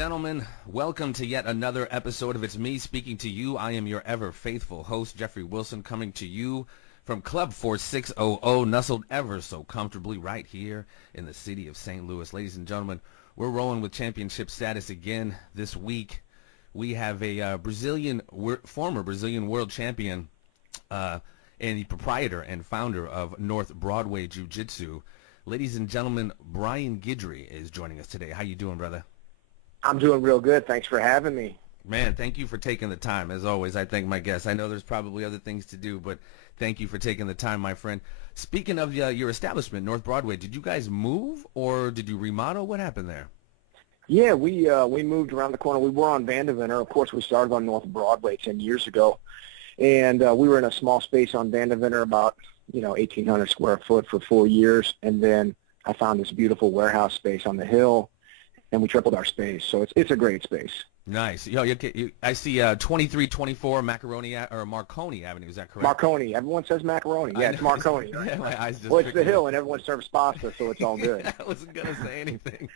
gentlemen, welcome to yet another episode of It's Me Speaking to You. I am your ever faithful host, Jeffrey Wilson, coming to you from Club 4600, nestled ever so comfortably right here in the city of St. Louis. Ladies and gentlemen, we're rolling with championship status again this week. We have a former Brazilian world champion and the proprietor and founder of North Broadway Jiu-Jitsu. Ladies and gentlemen, Bryan Guidry is joining us today. How you doing, brother? I'm doing real good. Thanks for having me. Man, thank you for taking the time. As always, I thank my guests. I know there's probably other things to do, but thank you for taking the time, my friend. Speaking of your establishment, North Broadway, did you guys move or did you remodel? What happened there? Yeah, we moved around the corner. We were on Vanderventer. Of course, we started on North Broadway 10 years ago. And we were in a small space on Vanderventer, about 1,800 square foot for 4 years. And then I found this beautiful warehouse space on the hill, and we tripled our space. So it's a great space. Nice. I see 2324 Marconi Avenue. Is that correct? Marconi. Everyone says macaroni. Yeah, it's Marconi. Yeah, my eyes just well, it's the hill, and everyone serves pasta, so it's all good. I wasn't going to say anything.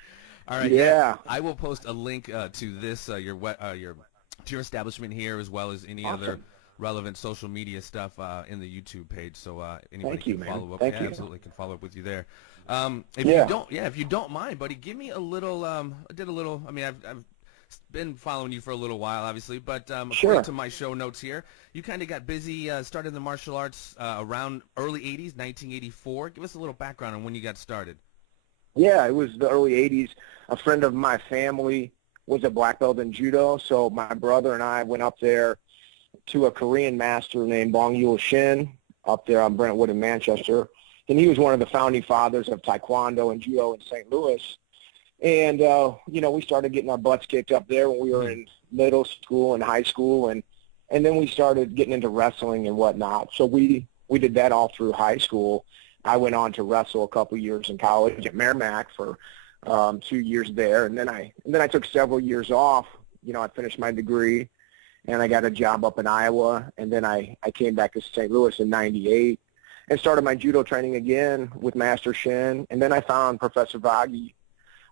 All right. Yeah. I will post a link to this, your establishment here, as well as any other relevant social media stuff in the YouTube page, so anybody can follow up. Thank you. Absolutely can follow up with you there. If you don't mind, buddy, give me a little. I mean, I've been following you for a little while, obviously, but according to my show notes here, you kind of got busy, started in the martial arts around early '80s, 1984. Give us a little background on when you got started. Yeah, it was the early '80s. A friend of my family was a black belt in judo, so my brother and I went up there to a Korean master named Bong Yul Shin up there on Brentwood in Manchester. And he was one of the founding fathers of Taekwondo and Judo in St. Louis. And, we started getting our butts kicked up there when we were in middle school and high school. And then we started getting into wrestling and whatnot. So we did that all through high school. I went on to wrestle a couple years in college at Merrimack for 2 years there. And then I took several years off. I finished my degree, and I got a job up in Iowa, and then I came back to St. Louis in '98 and started my judo training again with Master Shin. And then I found Professor Vaghi,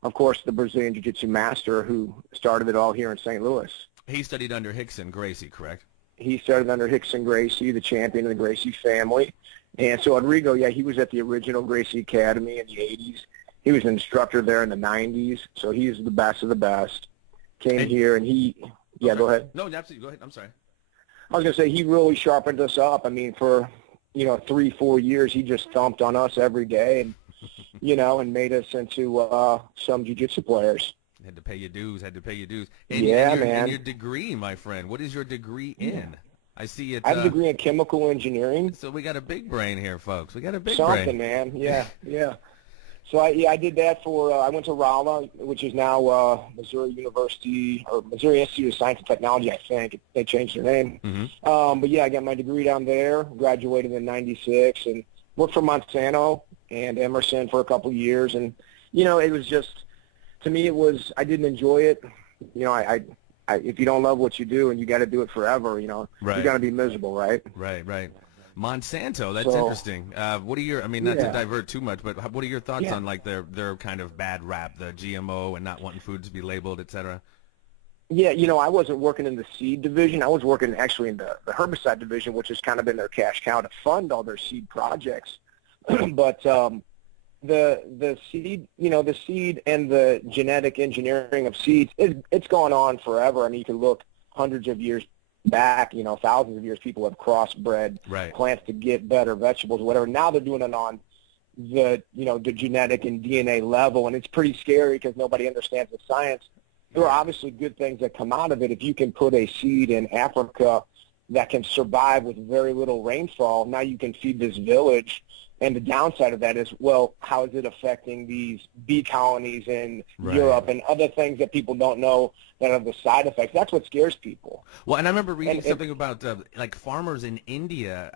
of course, the Brazilian Jiu-Jitsu master who started it all here in St. Louis. He studied under Rickson Gracie, correct? He started under Rickson Gracie, the champion of the Gracie family. And so Rodrigo, he was at the original Gracie Academy in the '80s. He was an instructor there in the '90s, so he's the best of the best. Came here, and Yeah, go ahead. No, absolutely. Go ahead. I'm sorry. I was going to say, he really sharpened us up. I mean, for, 3-4 years, he just thumped on us every day and, and made us into some jiu-jitsu players. Had to pay your dues. And man. And your degree, my friend. What is your degree in? I see it. I have a degree in chemical engineering. So we got a big brain here, folks. We got a big brain. Something, man. Yeah. So I did that for, I went to Rolla, which is now Missouri University, or Missouri Institute of Science and Technology, I think. They changed their name. Mm-hmm. But I got my degree down there, graduated in '96, and worked for Monsanto and Emerson for a couple of years. And, it was just, to me, I didn't enjoy it. If you don't love what you do and you got to do it forever, right. You're going to be miserable, right? Right. Monsanto, that's interesting. What are your, not to divert too much, but what are your thoughts on like their kind of bad rap, the GMO and not wanting food to be labeled, et cetera? Yeah, I wasn't working in the seed division. I was working actually in the herbicide division, which has kind of been their cash cow to fund all their seed projects. But the seed, the seed and the genetic engineering of seeds, it's gone on forever. I mean, you can look hundreds of years back, thousands of years, people have crossbred plants to get better vegetables or whatever. Now they're doing it on the genetic and DNA level, and it's pretty scary because nobody understands the science. There are obviously good things that come out of it. If you can put a seed in Africa that can survive with very little rainfall, now you can feed this village. And the downside of that is, well, how is it affecting these bee colonies in Europe and other things that people don't know that are the side effects? That's what scares people. Well, and I remember reading something about like farmers in India.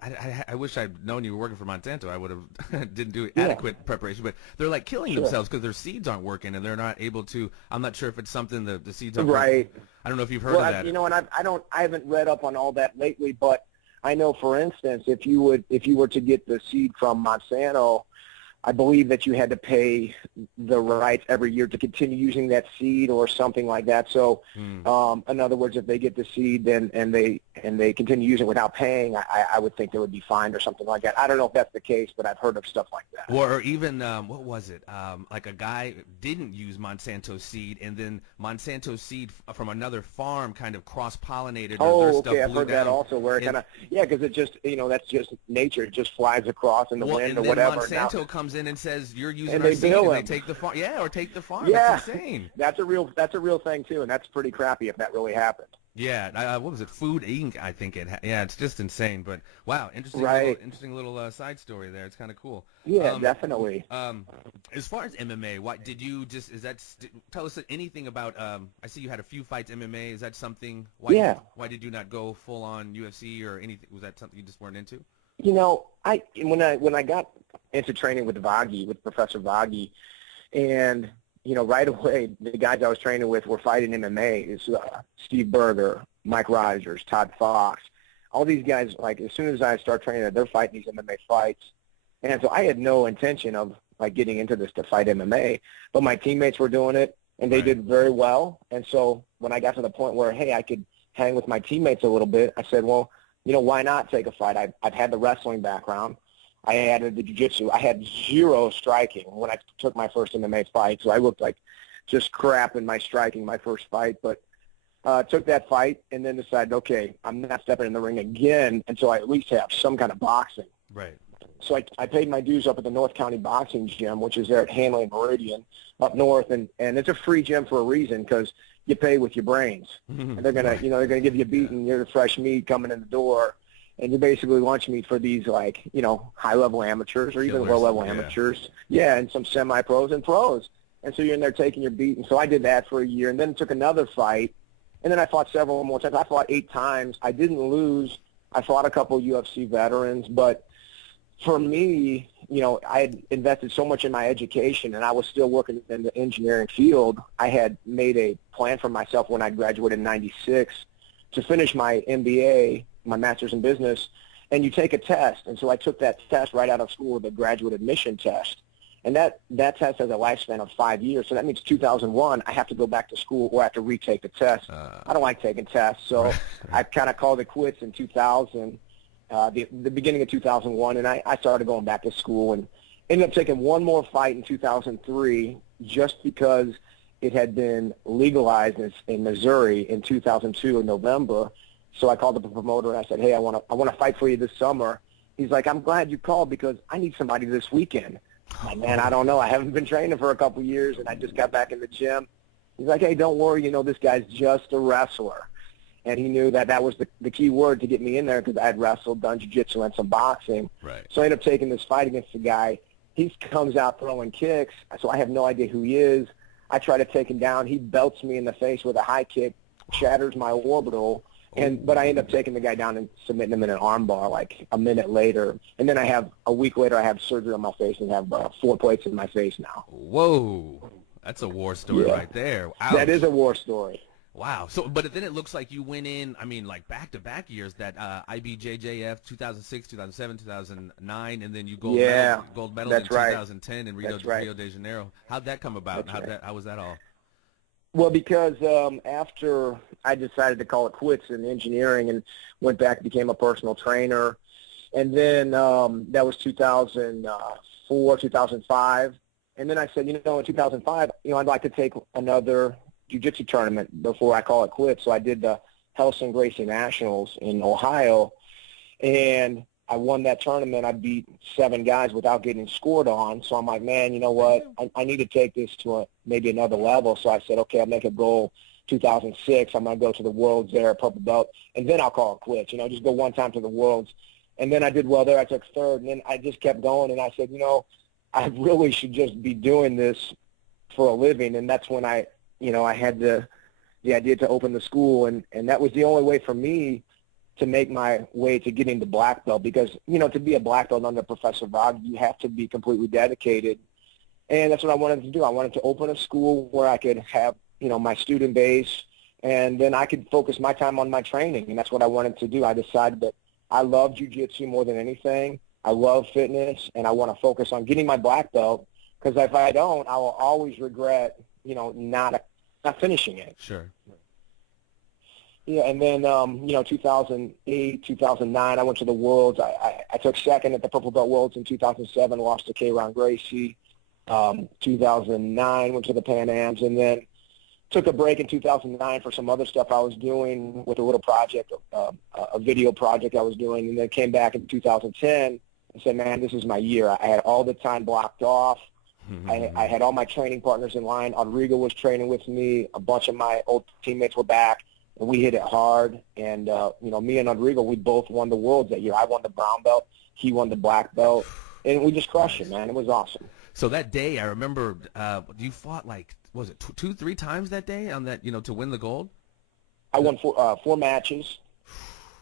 I wish I'd known you were working for Monsanto. I would have didn't do adequate preparation, but they're like killing themselves because their seeds aren't working and they're not able to. I'm not sure if it's something the seeds aren't working. I don't know if you've heard of that. And I haven't read up on all that lately, but I know, for instance, if you were to get the seed from Monsanto, I believe that you had to pay the rights every year to continue using that seed or something like that. So, in other words, if they get the seed then and they continue using it without paying, I would think they would be fined or something like that. I don't know if that's the case, but I've heard of stuff like that. Or even, what was it? Like a guy didn't use Monsanto seed, and then Monsanto seed from another farm kind of cross-pollinated. Their stuff I've heard down. that also, where it kind of, because it just, that's just nature. It just flies across in the wind or whatever. Monsanto comes in and says you're using and our they seed, bill and they him. take the farm. Yeah, or take the farm. Yeah, that's insane. That's a real thing too, and that's pretty crappy if that really happened. Yeah, what was it? Food Inc. I think it. Yeah, it's just insane. But wow, interesting little side story there. It's kind of cool. Yeah, definitely. As far as MMA, why did you just? Tell us anything about? I see you had a few fights MMA. Is that something? Why did you not go full on UFC or anything? Was that something you just weren't into? When I got into training with Professor Vaghi, and right away the guys I was training with were fighting MMA. It's Steve Berger, Mike Rogers, Todd Fox, all these guys. Like as soon as I start training, they're fighting these MMA fights, and so I had no intention of getting into this to fight MMA. But my teammates were doing it, and they did very well. And so when I got to the point where I could hang with my teammates a little bit, I said, well, why not take a fight? I've had the wrestling background. I added the jiu-jitsu. I had zero striking when I took my first MMA fight, so I looked like just crap in my striking my first fight. But took that fight and then decided, okay, I'm not stepping in the ring again until I at least have some kind of boxing. Right. So I paid my dues up at the North County Boxing Gym, which is there at Hanley and Meridian up north, and it's a free gym for a reason because you pay with your brains. And they're gonna give you a beat, and you're the fresh meat coming in the door. And you're basically lunch meat for these, high-level amateurs or even low-level amateurs. Yeah, and some semi-pros and pros. And so you're in there taking your beat. And so I did that for a year and then took another fight. And then I fought several more times. I fought 8 times. I didn't lose. I fought a couple UFC veterans. But for me, I had invested so much in my education, and I was still working in the engineering field. I had made a plan for myself when I graduated in 96 to finish my MBA, my master's in business, and you take a test. And so I took that test right out of school, the graduate admission test. And that test has a lifespan of 5 years. So that means 2001, I have to go back to school or I have to retake the test. I don't like taking tests. So I kind of called it quits in 2000, the beginning of 2001. And I started going back to school and ended up taking one more fight in 2003 just because it had been legalized in Missouri in 2002 in November. So I called up the promoter and I said, hey, I want to fight for you this summer. He's like, I'm glad you called because I need somebody this weekend. I'm like, man, I don't know. I haven't been training for a couple of years, and I just got back in the gym. He's like, hey, don't worry. This guy's just a wrestler. And he knew that was the key word to get me in there because I had wrestled, done jiu-jitsu, and some boxing. Right. So I ended up taking this fight against the guy. He comes out throwing kicks, so I have no idea who he is. I try to take him down. He belts me in the face with a high kick, shatters my orbital. But I end up taking the guy down and submitting him in an arm bar like a minute later. And then a week later, I have surgery on my face and have 4 plates in my face now. Whoa. That's a war story right there. Ouch. That is a war story. Wow. So, but then it looks like you went in, back-to-back years, that IBJJF 2006, 2007, 2009, and then you gold medal in 2010 in Rio de Janeiro. How'd that come about? How was that all? Well, because after I decided to call it quits in engineering and went back and became a personal trainer, and then that was 2004, 2005. And then I said, in 2005, I'd like to take another jiu-jitsu tournament before I call it quits. So I did the Helson Gracie Nationals in Ohio, and I won that tournament. I beat 7 guys without getting scored on. So I'm like, man, you know what? I need to take this to maybe another level. So I said, okay, I'll make a goal 2006. I'm going to go to the Worlds there, purple belt, and then I'll call it quits. Just go one time to the Worlds. And then I did well there. I took 3rd, and then I just kept going. And I said, I really should just be doing this for a living. And that's when I had the idea to open the school. And that was the only way for me to make my way to getting the black belt because, to be a black belt under Professor Vaghi, you have to be completely dedicated. And that's what I wanted to do. I wanted to open a school where I could have, my student base, and then I could focus my time on my training. And that's what I wanted to do. I decided that I love jiu-jitsu more than anything. I love fitness, and I want to focus on getting my black belt, because if I don't, I will always regret, not finishing it. Sure. Yeah, and then, 2008, 2009, I went to the Worlds. I took second at the Purple Belt Worlds in 2007, lost to Kayron Gracie. 2009, went to the Pan Ams, and then took a break in 2009 for some other stuff I was doing with a little project, a video project I was doing, and then came back in 2010 and said, man, this is my year. I had all the time blocked off. I had all my training partners in line. Rodrigo was training with me. A bunch of my old teammates were back, and we hit it hard. And, me and Rodrigo, we both won the Worlds that year. I won the brown belt. He won the black belt. And we just crushed it, man. It was awesome. So that day, I remember you fought was it 2-3 times that day on that, to win the gold? I won four matches.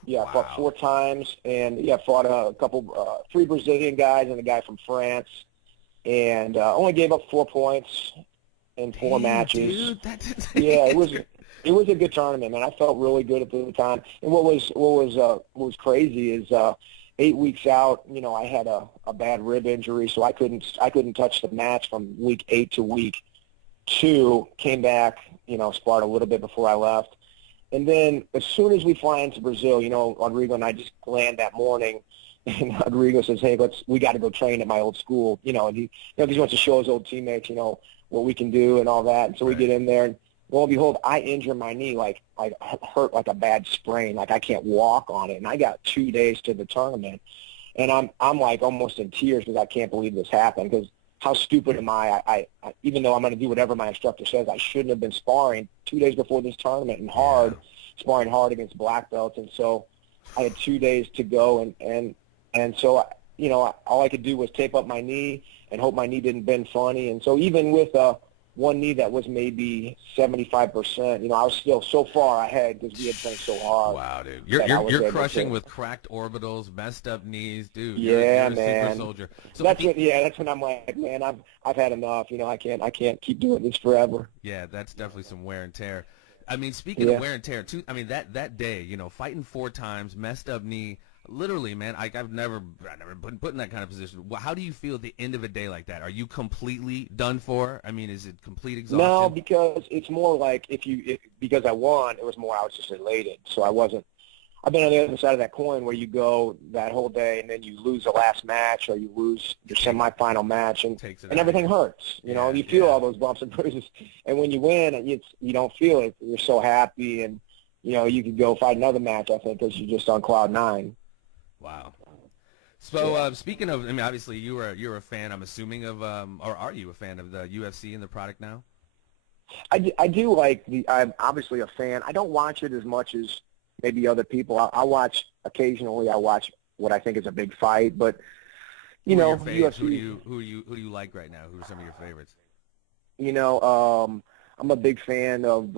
Yeah, wow. I fought 4 times. And, fought a couple, 3 Brazilian guys and a guy from France. And only gave up 4 points in 4 matches. Dude, yeah, it was a good tournament, man. I felt really good at the time. And what was crazy is 8 weeks out, I had a bad rib injury, so I couldn't touch the match from week 8 to week 2. Came back, sparred a little bit before I left. And then as soon as we fly into Brazil, Rodrigo and I just land that morning. And Rodrigo says, hey, we got to go train at my old school, and he wants to show his old teammates, what we can do and all that. And so we get in there, and lo and behold, I injure my knee, like hurt like a bad sprain, like I can't walk on it. And I got 2 days to the tournament, and I'm like almost in tears because I can't believe this happened. Because how stupid am I? I even though I'm going to do whatever my instructor says, I shouldn't have been sparring 2 days before this tournament and sparring hard against black belts. And so I had 2 days to go, and so, all I could do was tape up my knee and hope my knee didn't bend funny. And so even with one knee that was maybe 75%, I was still so far ahead because we had trained so hard. Wow, dude. You're crushing with cracked orbitals, messed up knees, dude. Yeah, you're man. A super soldier. So that's when I'm like, man, I've had enough. I can't keep doing this forever. Yeah, that's definitely some wear and tear. I mean, speaking of wear and tear, too, I mean, that day, fighting 4 times, messed up knee, literally, man, I've never been put in that kind of position. How do you feel at the end of a day like that? Are you completely done for? I mean, is it complete exhaustion? No, because it's more like because I won, it was more I was just elated. So I've been on the other side of that coin where you go that whole day and then you lose the last match or you lose your semifinal match and everything hurts. You feel all those bumps and bruises. And when you win, you don't feel it. You're so happy, and, you could go fight another match, I think, because you're just on cloud 9. Wow. So speaking of, I mean, obviously you're a fan, I'm assuming, of, or are you a fan of the UFC and the product now? I do like I'm obviously a fan. I don't watch it as much as maybe other people. I watch occasionally. I watch what I think is a big fight, but UFC. Who do you like right now? Who are some of your favorites? I'm a big fan of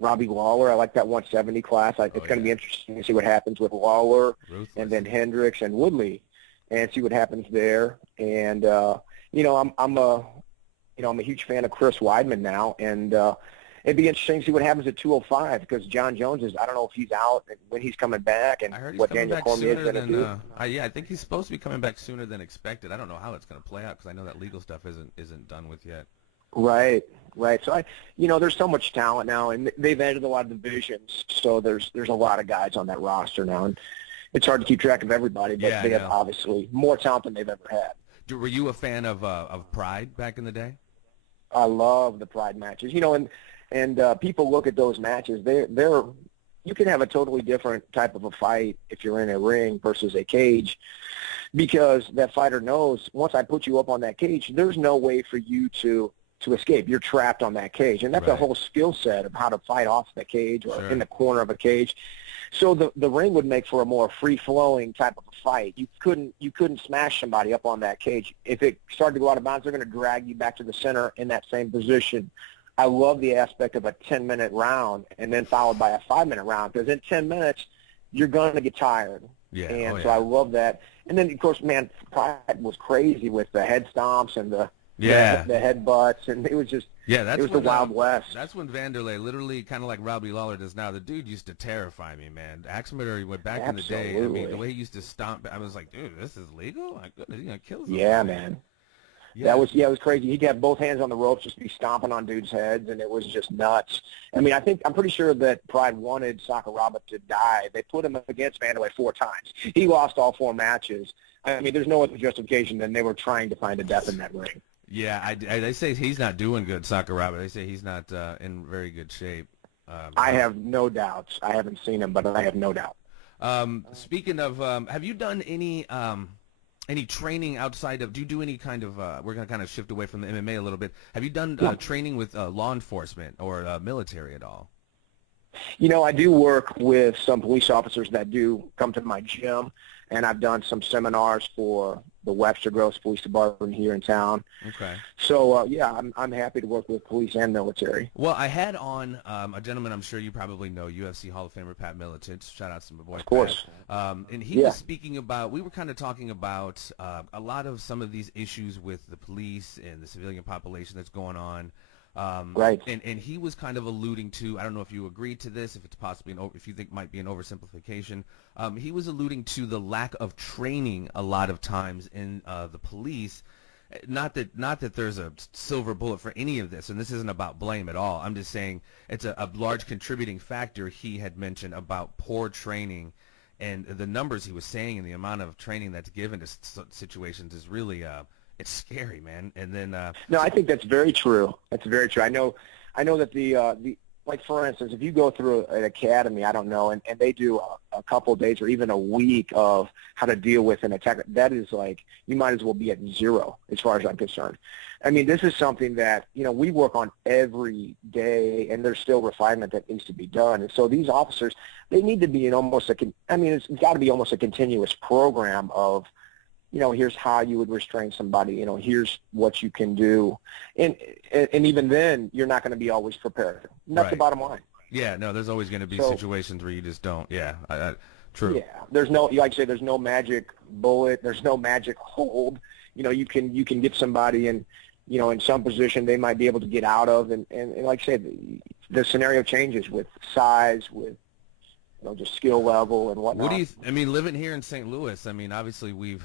Robbie Lawler. I like that 170 class. It's going to be interesting to see what happens with Lawler and then Hendricks and Woodley, and see what happens there. And I'm a huge fan of Chris Weidman now, and it'd be interesting to see what happens at 205 because John Jones I don't know if he's out and when he's coming back, and what Daniel Cormier is going to do. I think he's supposed to be coming back sooner than expected. I don't know how it's going to play out because I know that legal stuff isn't done with yet. Right. So there's so much talent now, and they've added a lot of divisions. So there's a lot of guys on that roster now, and it's hard to keep track of everybody. But they have obviously more talent than they've ever had. Were you a fan of Pride back in the day? I love the Pride matches. And people look at those matches. You can have a totally different type of a fight if you're in a ring versus a cage, because that fighter knows once I put you up on that cage, there's no way for you to escape. You're trapped on that cage, and that's a whole skill set of how to fight off the cage or in the corner of a cage. So the ring would make for a more free-flowing type of a fight. You couldn't smash somebody up on that cage. If it started to go out of bounds, they're going to drag you back to the center in that same position. I love the aspect of a 10-minute round and then followed by a 5-minute round, because in 10 minutes you're going to get tired. So I love that. And then, of course, man, Pride was crazy with the head stomps and the Yeah. The headbutts, and it was just it was the Wild West. That's when Wanderlei, literally kind of like Robbie Lawler does now. The dude used to terrify me, man. Axemeter went back in the day. I mean, the way he used to stomp, I was like, dude, this is legal? Like, he's gonna kill somebody. Yeah, man. Yeah. It was crazy. He'd have both hands on the ropes, just be stomping on dudes' heads, and it was just nuts. I mean, I'm pretty sure that Pride wanted Sakuraba to die. They put him against Wanderlei 4 times. He lost all 4 matches. I mean, there's no other justification than they were trying to find a death in that ring. Yeah, they say he's not doing good, Sakuraba. They say he's not in very good shape. I have no doubts. I haven't seen him, but I have no doubt. Speaking of, have you done any training outside of, do you do any kind of, we're going to kind of shift away from the MMA a little bit. Have you done training with law enforcement or military at all? You know, I do work with some police officers that do come to my gym, and I've done some seminars for the Webster Groves Police Department here in town. Okay. So, yeah, I'm happy to work with police and military. Well, I had on a gentleman I'm sure you probably know, UFC Hall of Famer Pat Miletich. Shout out to my boy. Of course. Pat. And he was speaking about, we were kind of talking about a lot of some of these issues with the police and the civilian population that's going on. Right. And he was kind of alluding to, I don't know if you agreed to this, if it's possibly, if you think might be an oversimplification, he was alluding to the lack of training a lot of times in the police. Not that there's a silver bullet for any of this, and this isn't about blame at all. I'm just saying it's a large contributing factor he had mentioned about poor training, and the numbers he was saying and the amount of training that's given to situations is really it's scary, man. And then no, I think that's very true. That's very true. I know that the like, for instance, if you go through an academy, I don't know, and they do a couple of days or even a week of how to deal with an attack, that is like, you might as well be at 0 as far as I'm concerned. I mean, this is something that, you know, we work on every day, and there's still refinement that needs to be done. And so these officers, they need to be in almost it's got to be almost a continuous program of, you know, here's how you would restrain somebody, you know, here's what you can do. And even then, you're not going to be always prepared. And that's the bottom line. Yeah, no, there's always going to be situations where you just don't. Yeah, true. Yeah, there's no, like I say, there's no magic bullet. There's no magic hold. You know, you can get somebody in, you know, in some position they might be able to get out of. And like I said, the scenario changes with size, with, you know, just skill level and whatnot. What do you, I mean, living here in St. Louis, I mean, obviously we've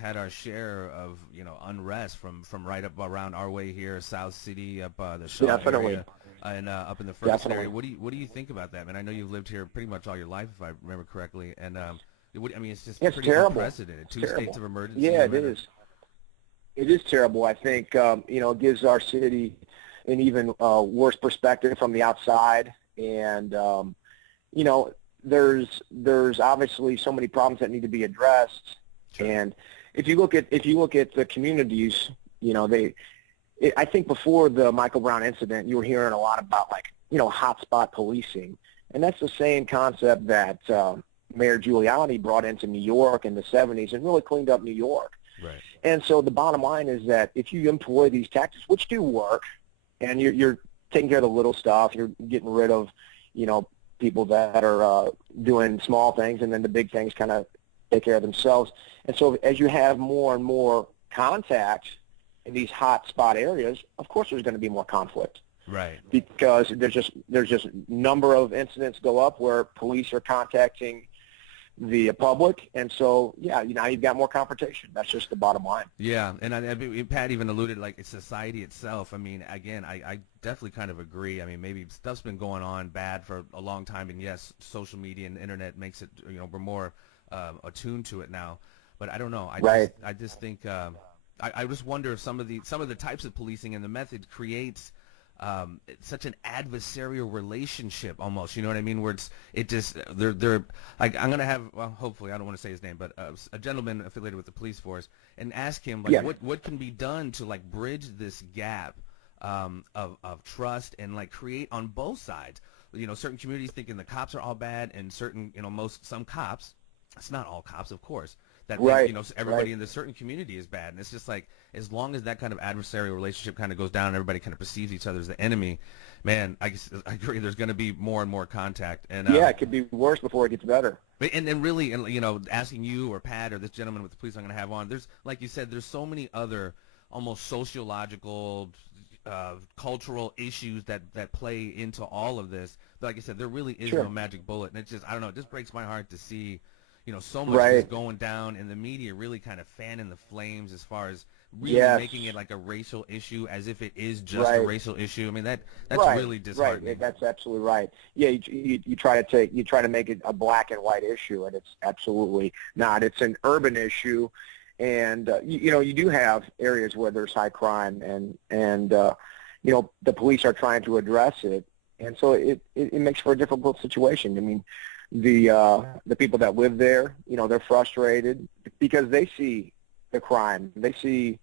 had our share of, you know, unrest from right up around our way here, South City, up the Shaw area, and up in the Ferguson area. What do you think about that, man? I know you've lived here pretty much all your life, if I remember correctly, and I mean, it's just pretty unprecedented. 2 states of emergency. Yeah, it is. It is terrible. I think you know, it gives our city an even worse perspective from the outside, and you know, there's obviously so many problems that need to be addressed. Sure. And if you look at the communities, you know, I think before the Michael Brown incident, you were hearing a lot about, like, you know, hotspot policing, and that's the same concept that Mayor Giuliani brought into New York in the 70s and really cleaned up New York. Right. And so the bottom line is that if you employ these tactics, which do work, and you're taking care of the little stuff, you're getting rid of, you know, people that are doing small things, and then the big things kind of take care of themselves. And so as you have more and more contact in these hot spot areas, of course there's going to be more conflict. Right. Because there's just number of incidents go up where police are contacting the public, and so, yeah, now you've got more confrontation. That's just the bottom line. Yeah, and Pat even alluded, like, society itself. I mean, again, I definitely kind of agree. I mean, maybe stuff's been going on bad for a long time, and yes, social media and the internet makes it, you know, we're more attuned to it now. But I don't know. I just think I just wonder if some of the types of policing and the method creates such an adversarial relationship almost. You know what I mean? Where they're like, I'm gonna have, well, hopefully, I don't want to say his name, but a gentleman affiliated with the police force, and ask him, like, what can be done to, like, bridge this gap of trust and, like, create on both sides. You know, certain communities thinking the cops are all bad, and certain, you know, some cops. It's not all cops, of course. That think, you know, everybody in the certain community is bad, and it's just like, as long as that kind of adversarial relationship kind of goes down, and everybody kind of perceives each other as the enemy, man, I agree. There's going to be more and more contact, and it could be worse before it gets better. And really, you know, asking you or Pat or this gentleman with the police I'm going to have on, there's, like you said, there's so many other almost sociological, cultural issues that play into all of this. But like I said, there really is no magic bullet, and it's just, I don't know, it just breaks my heart to see, so much just going down, and the media really kind of fanning the flames as far as really making it like a racial issue, as if it is just a racial issue. I mean, that's really disheartening. Right, that's absolutely right. Yeah, you try to make it a black and white issue, and it's absolutely not. It's an urban issue, and you do have areas where there's high crime, and the police are trying to address it, and so it makes for a difficult situation. I mean, the people that live there, they're frustrated because they see the crime. They see,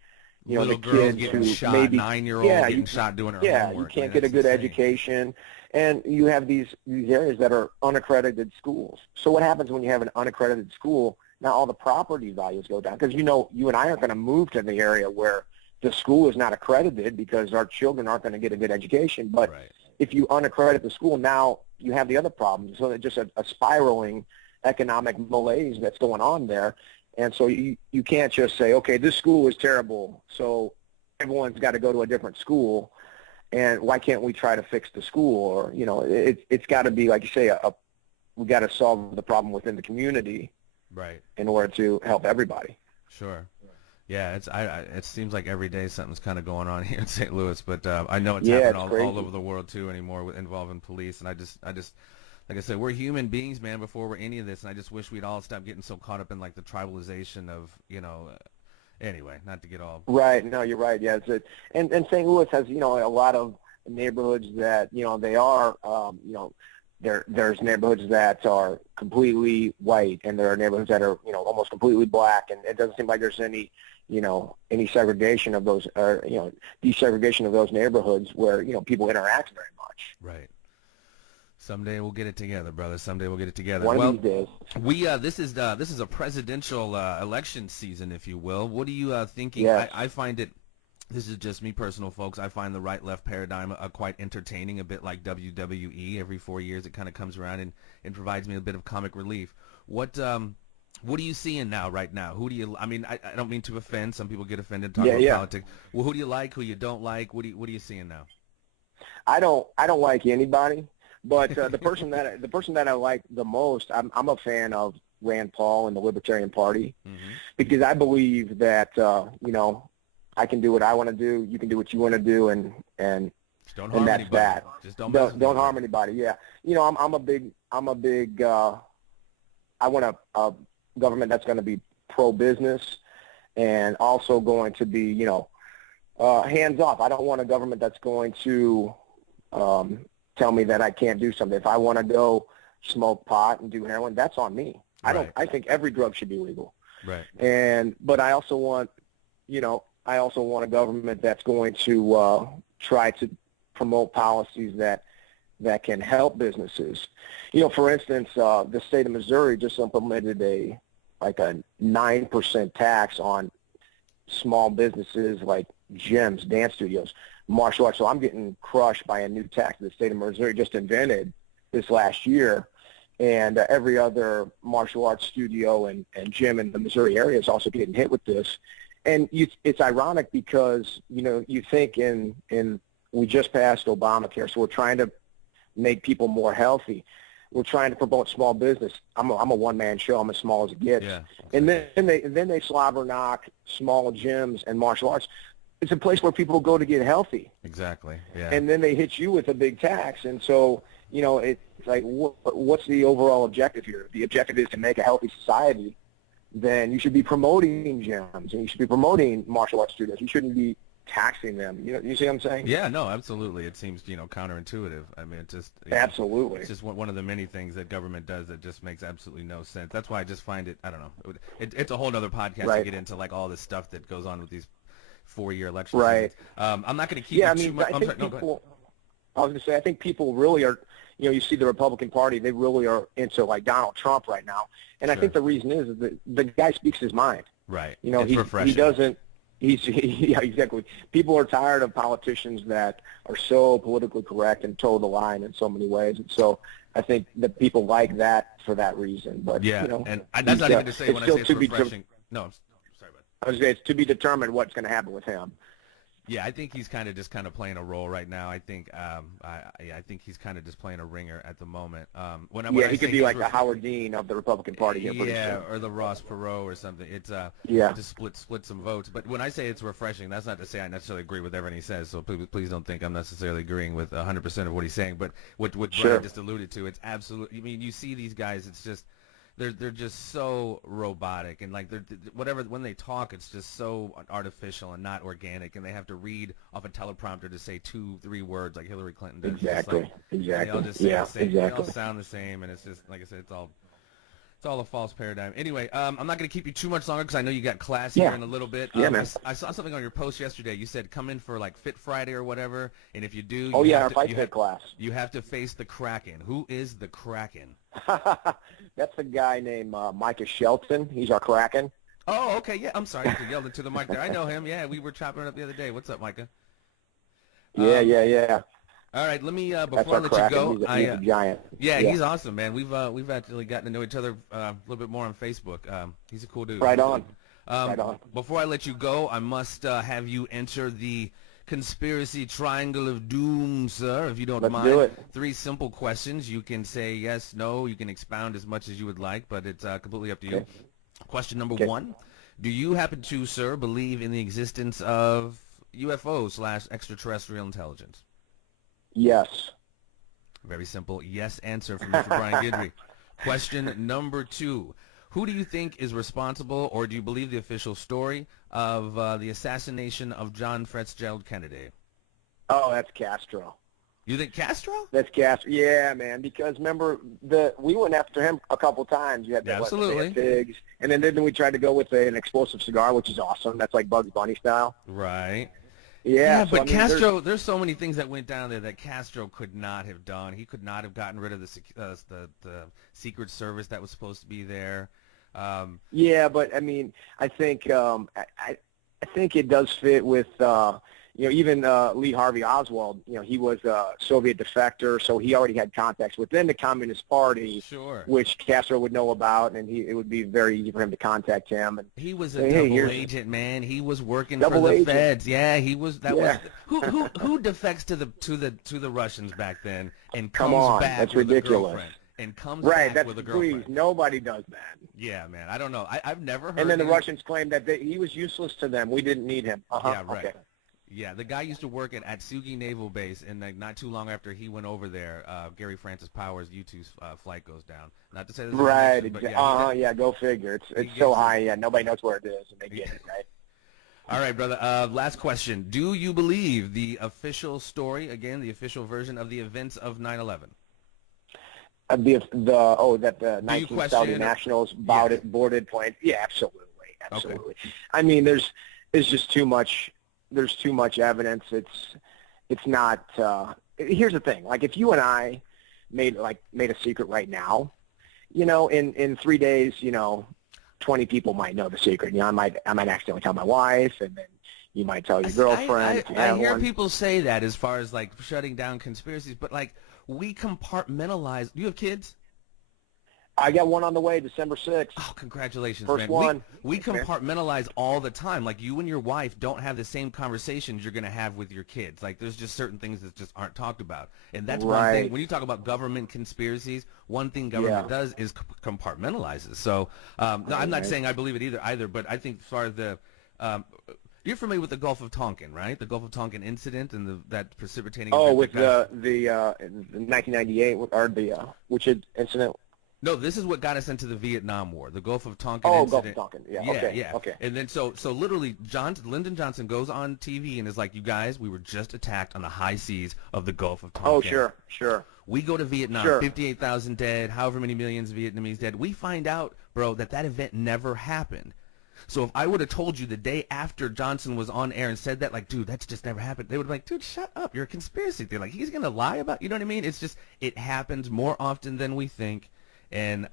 little the girls kids getting who shot, maybe 9-year-old getting shot doing her homework. You can't get a good education, and you have these areas that are unaccredited schools. So what happens when you have an unaccredited school? Now all the property values go down because you and I aren't going to move to the area where the school is not accredited because our children aren't going to get a good education. But if you unaccredit the school, now you have the other problems. So it's just a spiraling economic malaise that's going on there. And so you can't just say, okay, this school is terrible, so everyone's got to go to a different school, and why can't we try to fix the school? Or, it's got to be, like you say, we got to solve the problem within the community in order to help everybody. Sure. Yeah, it seems like every day something's kind of going on here in St. Louis, but I know it's happening all over the world too anymore involving police, and I just like I said, we're human beings, man, before we're any of this, and I just wish we'd all stop getting so caught up in like the tribalization of, anyway, not to get all. Right. No, you're right. Yeah. And St. Louis has, a lot of neighborhoods that, they are, there's neighborhoods that are completely white, and there are neighborhoods that are, almost completely black, and it doesn't seem like there's any segregation of those, or, desegregation of those neighborhoods where, people interact very much. Right. Someday we'll get it together, brother. Someday we'll get it together. One of these days. This is a presidential election season, if you will. What are you thinking? Yes. I find it. This is just me personal, folks. I find the right-left paradigm quite entertaining, a bit like WWE. Every 4 years, it kind of comes around and provides me a bit of comic relief. What are you seeing right now? Who do you? I mean, I don't mean to offend. Some people get offended talking about politics. Well, who do you like? Who you don't like? What are you seeing now? I don't like anybody. But the person that I like the most, I'm a fan of Rand Paul and the Libertarian Party, because I believe that I can do what I want to do, you can do what you want to do, and just don't harm that's anybody. that. Just don't harm anybody. Yeah, I'm a big. I want a government that's going to be pro-business and also going to be hands off. I don't want a government that's going to tell me that I can't do something. If I want to go smoke pot and do heroin, that's on me. I think every drug should be legal. Right. But I also want, a government that's going to try to promote policies that can help businesses. For instance, the state of Missouri just implemented a 9% tax on small businesses like gyms, dance studios, martial arts. So I'm getting crushed by a new tax that the state of Missouri just invented this last year, and every other martial arts studio and gym in the Missouri area is also getting hit with this. And it's ironic because you think we just passed Obamacare, so we're trying to make people more healthy. We're trying to promote small business. I'm a one-man show. I'm as small as it gets. Yeah. And then they slobber knock small gyms and martial arts. It's a place where people go to get healthy. Exactly. Yeah. And then they hit you with a big tax. And so, it's like, what's the overall objective here? If the objective is to make a healthy society, then you should be promoting gyms and you should be promoting martial arts studios. You shouldn't be taxing them. You see what I'm saying? Yeah, no, absolutely. It seems, counterintuitive. I mean, it just absolutely. It's just one of the many things that government does that just makes absolutely no sense. That's why I just find it. I don't know. It's a whole other podcast to get into all this stuff that goes on with these 4-year elections. Right. I'm not going to keep. Too much. I was going to say, I think people really are. You see the Republican Party; they really are into Donald Trump right now, and I think the reason is that the guy speaks his mind. Right. It's refreshing. He doesn't. Yeah, exactly. People are tired of politicians that are so politically correct and toe the line in so many ways, and so I think that people like that for that reason. But and that's not even to say when I say it's refreshing. No, I'm sorry, bud. I was gonna say it's to be determined what's going to happen with him. Yeah, I think he's kind of playing a role right now. I think I think he's kind of just playing a ringer at the moment. He could be like the Howard Dean of the Republican Party here pretty soon. Or the Ross Perot or something. It's just split some votes. But when I say it's refreshing, that's not to say I necessarily agree with everything he says. So please don't think I'm necessarily agreeing with 100% of what he's saying. But what Bryan just alluded to, it's absolutely. I mean, you see these guys, it's just. They're just so robotic, and like when they talk, it's just so artificial and not organic, and they have to read off a teleprompter to say 2-3 words like Hillary Clinton does. Exactly. They all just say the same. They all sound the same, and it's just like I said, it's all a false paradigm. Anyway, I'm not going to keep you too much longer because I know you got class here in a little bit. Man. I saw something on your post yesterday. You said come in for like Fit Friday or whatever, and if you do, our Fight Fit class. You have to face the Kraken. Who is the Kraken? That's a guy named Micah Shelton. He's our Kraken. Oh, okay, yeah. I'm sorry, I yelled into the mic there. I know him. Yeah, we were chopping it up the other day. What's up, Micah? Yeah. All right, let me before I let you go. He's a giant. Yeah, he's awesome, man. We've actually gotten to know each other a little bit more on Facebook. He's a cool dude. Right on. Before I let you go, I must have you enter the conspiracy triangle of doom, sir. If you don't mind, do it. 3 simple questions. You can say yes, no. You can expound as much as you would like, but it's completely up to you. Question number 1: do you happen to, sir, believe in the existence of UFOs/extraterrestrial intelligence? Yes. Very simple. Yes answer from Mr. Bryan Guidry. Question number 2. Who do you think is responsible, or do you believe the official story of the assassination of John Fitzgerald Kennedy? Oh, that's Castro. You think Castro? That's Castro. Yeah, man. Because remember, we went after him a couple times. You had the absolutely pigs, and then we tried to go with an explosive cigar, which is awesome. That's like Bugs Bunny style. Right. Yeah, but Castro, there's so many things that went down there that Castro could not have done. He could not have gotten rid of the Secret Service that was supposed to be there. But I mean, I think I think it does fit with even Lee Harvey Oswald. He was a Soviet defector, so he already had contacts within the Communist Party, which Castro would know about, and it would be very easy for him to contact him. And he was a double agent, man. He was working for the feds. Yeah, he was. Who defects to the Russians back then and comes back that's with ridiculous. a girlfriend and comes back with a girlfriend? Please, nobody does that. Yeah, man. I don't know. I've never heard. And then the Russians claimed that he was useless to them. We didn't need him. Yeah, right. Okay. Yeah, the guy used to work at Atsugi Naval Base, and not too long after he went over there, Gary Francis Powers' U-2 flight goes down. Not to say this right, but go figure. It's so high, nobody knows where it is, and they get it, right? All right, brother. Last question. Do you believe the official story, again, the official version of the events of 9/11? That the 19 Saudi nationals boarded planes? Yeah, absolutely. Okay. I mean, there's just too much. There's too much evidence. It's not. Here's the thing. Like if you and I made a secret right now, in 3 days, 20 people might know the secret. I might accidentally tell my wife, and then you might tell your girlfriend. I hear people say that as far as like shutting down conspiracies, but like we compartmentalize. Do you have kids? I got one on the way, December 6th. Oh, congratulations, First man. one. We compartmentalize all the time. Like, you and your wife don't have the same conversations you're going to have with your kids. Like, there's just certain things that just aren't talked about. And that's one thing. When you talk about government conspiracies, one thing government does is compartmentalizes. So, no, I'm not saying I believe it either, but I think as far as the you're familiar with the Gulf of Tonkin, right? The Gulf of Tonkin incident and that precipitating event. Oh, with the 1998 or the which incident? No, this is what got us into the Vietnam War, the Gulf of Tonkin incident. Oh, Gulf of Tonkin, yeah. Okay. And then so literally Lyndon Johnson goes on TV and is like, you guys, we were just attacked on the high seas of the Gulf of Tonkin. Oh, sure. We go to Vietnam, 58,000 dead, however many millions of Vietnamese dead. We find out, bro, that event never happened. So if I would have told you the day after Johnson was on air and said that, like, dude, that's just never happened, they would be like, dude, shut up. You're a conspiracy theorist. Like, he's going to lie about, you know what I mean? It's just, it happens more often than we think. And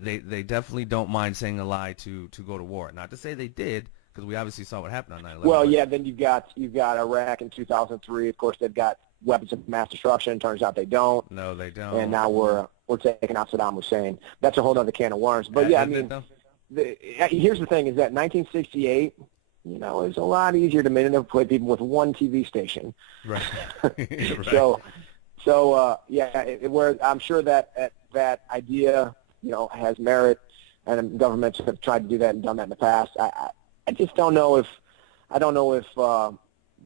they definitely don't mind saying a lie to go to war. Not to say they did, because we obviously saw what happened on 9/11. Well, yeah. Then you've got Iraq in 2003. Of course, they've got weapons of mass destruction. Turns out they don't. No, they don't. And now we're taking out Saddam Hussein. That's a whole other can of worms. But yeah, I mean, here's the thing: is that 1968, you know, is a lot easier to manipulate people with one TV station. Right. Right. Where I'm sure that that idea, you know, has merit, and governments have tried to do that and done that in the past. I just don't know if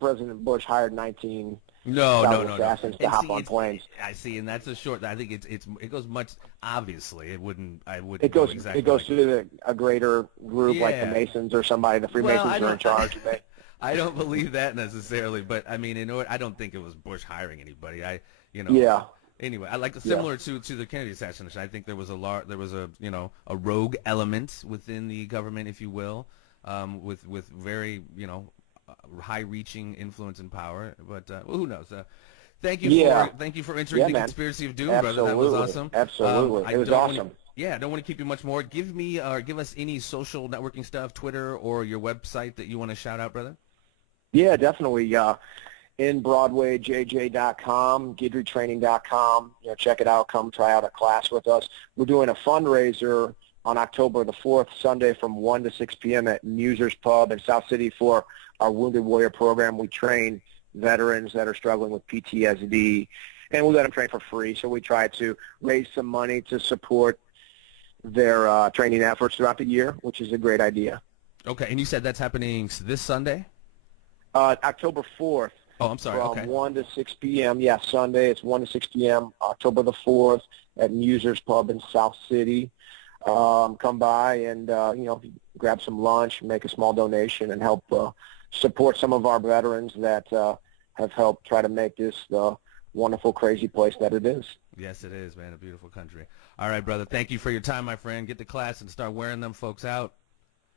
President Bush hired 19 assassins to hop on planes. I see, and that's a short. I think it goes much. Obviously, it wouldn't. It goes to a greater group like the Masons or somebody. The Freemasons are in charge. I don't believe that necessarily, but I mean, I don't think it was Bush hiring anybody. Yeah. Anyway, I like similar to the Kennedy assassination. I think there was a rogue element within the government, if you will, with very high-reaching influence and power. But who knows? Thank you for entering the conspiracy of doom, brother. That was awesome. Absolutely, it was awesome. I don't want to keep you much more. Give us any social networking stuff, Twitter or your website that you want to shout out, brother. Yeah, definitely. In BroadwayJJ.com, GuidryTraining.com. Check it out. Come try out a class with us. We're doing a fundraiser on October the 4th, Sunday from 1 to 6 p.m. at Musers Pub in South City for our Wounded Warrior program. We train veterans that are struggling with PTSD, and we let them train for free. So we try to raise some money to support their training efforts throughout the year, which is a great idea. Okay, and you said that's happening this Sunday? October 4th. Oh, I'm sorry. From 1 to 6 p.m. Yeah, Sunday. It's 1 to 6 p.m. October the 4th at Musers Pub in South City. Come by and grab some lunch, make a small donation, and help support some of our veterans that have helped try to make this the wonderful, crazy place that it is. Yes, it is, man. A beautiful country. All right, brother. Thank you for your time, my friend. Get to class and start wearing them folks out.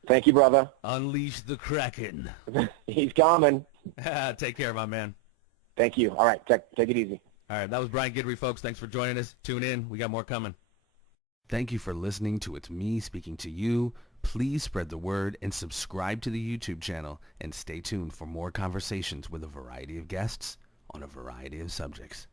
Thank you, brother. Unleash the Kraken. He's coming. Take care, my man. Thank you. All right. Take it easy. All right. That was Bryan Guidry, folks. Thanks for joining us. Tune in. We got more coming. Thank you for listening to It's Me Speaking to You. Please spread the word and subscribe to the YouTube channel, and stay tuned for more conversations with a variety of guests on a variety of subjects.